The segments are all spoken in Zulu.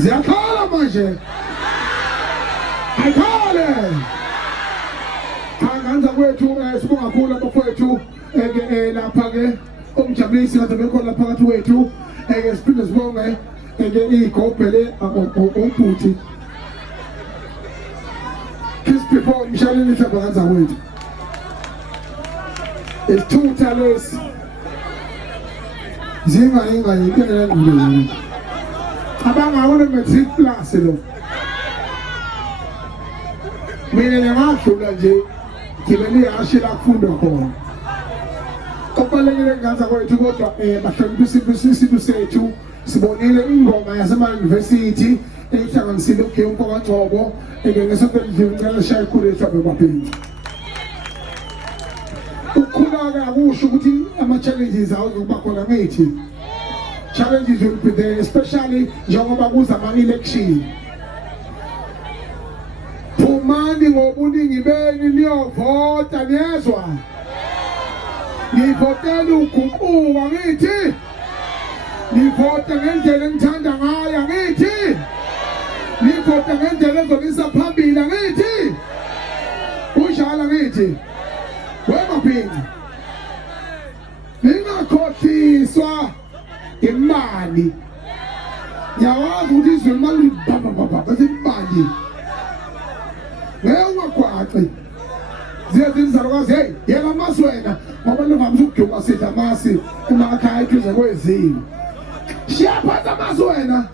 Ziyakhala manje ayikhale anganza kwethu sibonga kakhulu abafowethu lapha ke umjabulisi kade bekhona phakathi wethu siphinde sibonge igobhele ubhuti just before mshalini hlabanza wethu isithutha lesi zinga yinkinga ngqondo abangawona matric plus lo mina ngingadlula nje ngibele yashila kufundwa khona okubalekile nganza kwethu kodwa bahloniphisa isizwe sethu sibonile ingoma yasema-university ehlanganisile uGewu kaNgcobo ngesonto elidlule ngicela shaya ikhulu ethu abebaphenzi ukukhula akusho ukuthi ama-challenges awuzokuba khona ngithi challenges will be there, especially njengoba kuza ama-election. Phumani ngobuningi benu niyovota niyezwa. Nivotela uguquka ngithi. Nivote ngendlela engithanda ngayo ngithi. Nivote ngendlela ezolisa phambili ngithi. Kunjalo ngithi. Wemaphinga. Ningakhohliswa imali yawazi ukuthi izwe imali bese imali ngeke ziyathi izalukwazi hey yeka amasi wena ngoba lovamisa ukujuma sidla amasi emakhaya eduze kwezini shiyaphatha amasi wena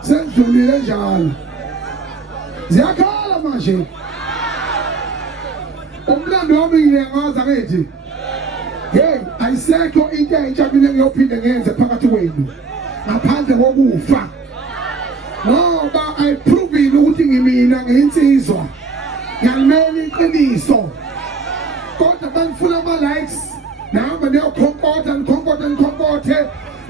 sendlulile njalo ziyakhala manje umlando wami ngiyangaza ngithi hey, ayisekho into entsha mina ngiyophinde ngenze phakathi kwenu ngaphandle kokufa ngoba ayiprovile ukuthi ngimina ngiyinsizwa ngiyalimela iqiniso kodwa bangifuna ama-likes nahamba niyokhonkotha nikhonkothe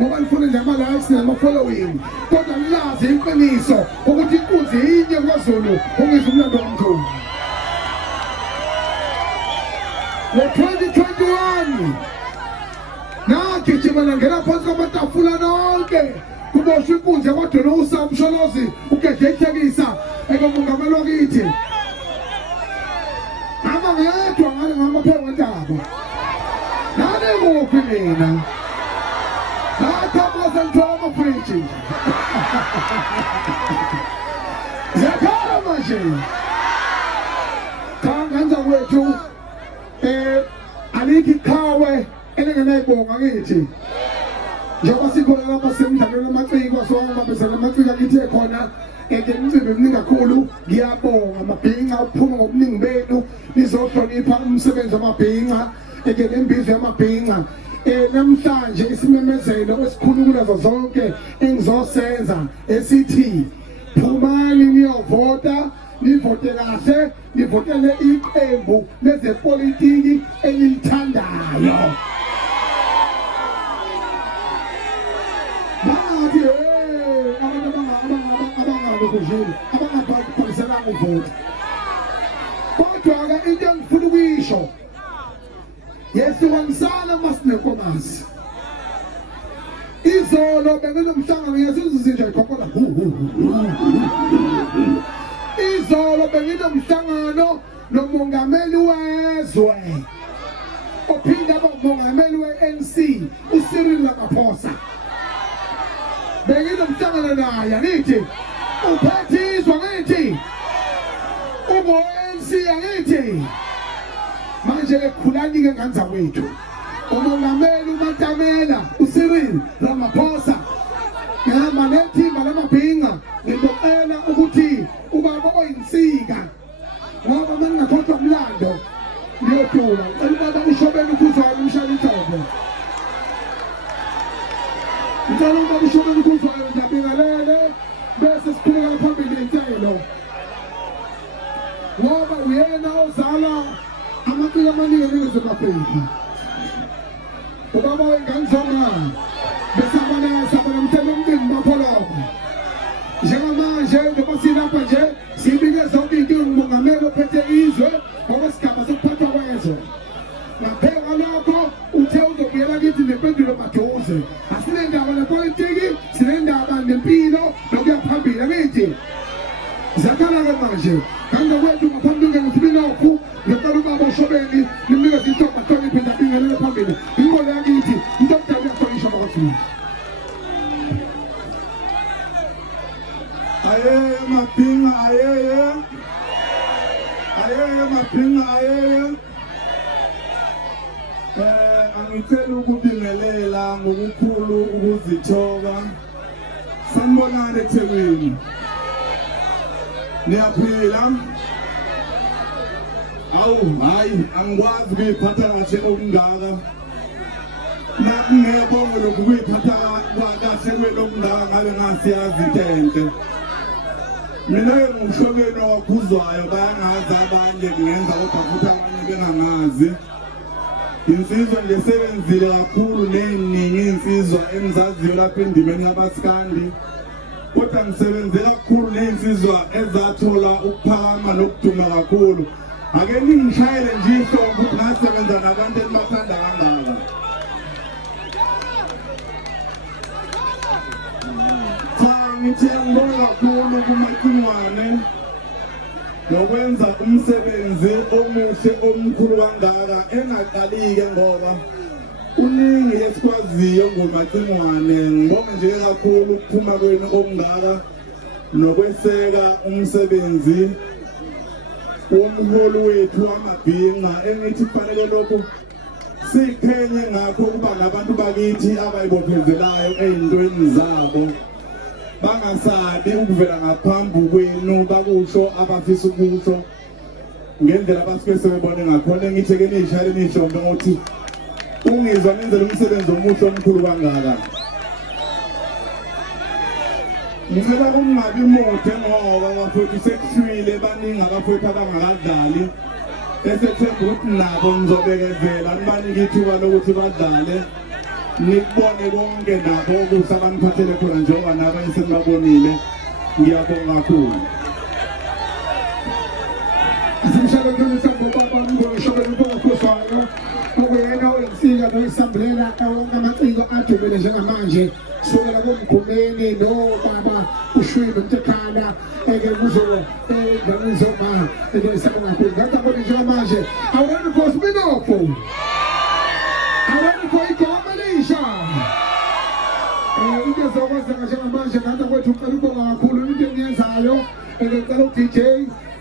ngoba nifuna nje ama-likes nama-following kodwa nilazi iqiniso ukuthi inkunzi yinye kwaZulu ungizwe umlando womkhulu ngo-2021 nagijima ngena phansi kwamatafula nonke kuboshwa inkunzi yakwaDonosa uMsholozi ugedlehlekisa engomongameli wakithi ama ngedwa ngale ngamaphengo entaba nane kuphi mina nathapula sengithola amafriji ziyakhala manje kanganza kwethu alikho iqhawe elingenayibonga ngithi njengoba sikhona lapha semidlalweni amaciko sonke besela amaciko akithi ekhona imicimbi eminingi kakhulu ngiyabonga amabhinqa ukuphuma ngobuningi benu nizohlonipha umsebenzi wamabhinqa nembizo yamabhinqa namhlanje isimemezelo esikhulu kunazo zonke engizosenza esithi phumani niyovota nivote kahle nivotele iqembu lezepolitiki elilithandayo abangabhujile abangabhaliselanga uvoti. Kodwa-ke into engifuna ukuyisho yehlukanisana masinenkomazi. Izolo benginomhlangano nje ikhokhola. Izolo benginomhlangano nomongameli wezwe ophinda umongameli we-ANC uCyril Ramaphosa. Benginomhlangano naye ngithi uphethe izwe ngithi umo-ANC angithi manje ekhulani-ke nganza wethu umongameli uMatamela uCyril Ramaphosa ngihamba nethimba lamabhinqa ngizocela ukuthi ubaba oyinsika ngoba mangingakhohlwa umlando ngiyodula ngicela ubaba uShobeni uKhuzwayo umshayeli uThobo. Ngicela ubaba uShobeni uKhuzwayo ngiyabingelele bese siqhubeka phambili ngentelo ngoba uyena ozala amaqhinga amaningi eNingizimu Afrika. Ubaba wengane zomama besabana umthelo omningi bapholobo. Njengamanje njengoba silapha nje sibike zonke inkinga umongameli ophethe izwe ngokwesigaba sokuphathwa kwezwe. Ngapheka lokho uthe uzobuyela kithi nempendulo maduze. Asinendaba nepolitiki, sinendaba nempilo nokuya phambili angithi. Zakhala-ke manje kangokwethu ngaphambili ngesibinokhu ngicela ubaba uShobeni nimnikeze ithuba ahloniphe ndabingelele phambili. Ingqondo yakithi into okudala uyaxolisha bakwaZulu. Ayeye mabhinqa ayeye mabhinqa ayeye. Angicela ukubingelela ngokukhulu ukuzithoba. Sanibonani eThekwini. Niyaphila? Hayi angikwazi ukuyiphatha kahle okungaka. Nakungekho lokhu ukuyiphatha kahle kwelokungaka ngabe ngasiyazi intente. Mina ngumshobeni owakhuzwayo bayangazi abanye kungenza kodwa futhi abanye bengangazi. Insizwa nje sebenzile kakhulu neziningi insizwa engizaziyo lapha endimeni yabasikandi. Kodwa ngisebenze kakhulu nezinsizwa ezathola ukuphakama nokuduma kakhulu. Ake ningishayele nje ihlombe ukuthi ngasebenza nabantu enibathanda kangaka. Ngithi ngibonga kakhulu kuMaqingwane nokwenza umsebenzi omuhle omkhulu kangaka engaqali-ke ngoba uningi esikwaziyo ngoMaqingwane. Ngibonga nje kakhulu ukuphuma kwenu okungaka nokweseka umsebenzi womholi wethu wamabhinqa engithi kufanele lokhu siqhenye ngakho ukuba nabantu bakithi abayibophezelayo ey'ntweni zabo. Bangasabi ukuvela ngaphambi kwenu bakusho abafisa ukusho ngendlela abasuke sebebone ngakhona. Ngithi-ke niyishayele nihlombe ngokuthi ungizwa nenzela umsebenzi omuhle omkhulu kangaka. Ngicela kungabi mude ngoba bafowethu sekushwile baningi abafowethu abangakadlali. Esethemba ukuthi nabo nizobekezela nibanike ithuba lokuthi badlale. Nikubone konke nabo okuhle abaniphathele khona njengoba nabanye senibabonile. Ngiyabonga kakhulu. Simshalo ngiyolisa ngobaba uShobeni uKhuzwayo okuyena oyinsika noyisambulela wonke amaciko adumile njengamanje sukela kumgumeni nobaba uShwele Mtekhala kuzo ngizoma ngesabonga kakhulu. Ngakho njengamanje awurani Nkosi Minopho awurani igama lisha into zokwenza njengamanje ngapha kwethu ucela ubonga kakhulu into engiyenzayo. Ngicela uDJ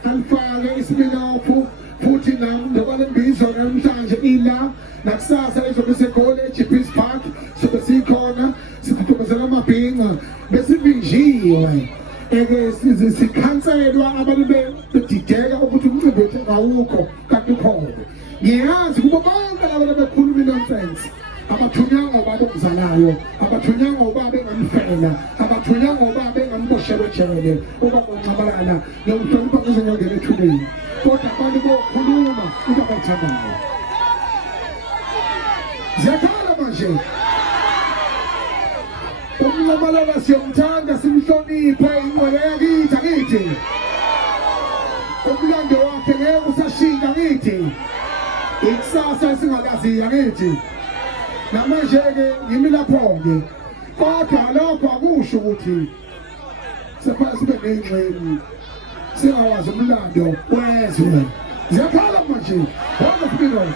alifake iSpinophu futhi nami njengoba lembizo namhlanje ila nakusasa izobe secollege Peace Park sobe sikhona sikhuthumezela amabhinqa besivinjiwe sikhanselwa abantu bedideka ukuthi umcimbi wethu ngawukho kanti ukhona. Ngiyazi kuba bonke laba bekhuluma inonsense abathunywa ngobaba omzalayo, abathunywa ngobaba engamfela, abathunywa ngobaba engamboshelwe ejele ubaba uNcabalala nokuhlonipha ngezinyangeni ethuleni. Kodwa abantu bokhuluma into abayithandayo. Ziyakhala manje Simlomalala siyomthanda simhloniphe ingcwele yakithi akithi. Umlando wakhe ngeke usashintsha ngithi. Ikusasa esingalaziyo ngithi. Namanje-ke yimi lapho-ke. Kodwa lokho akusho ukuthi sibe ney'ngxenye singawazi umlando wezwe. Ziyakhala manje. Hold the speaker.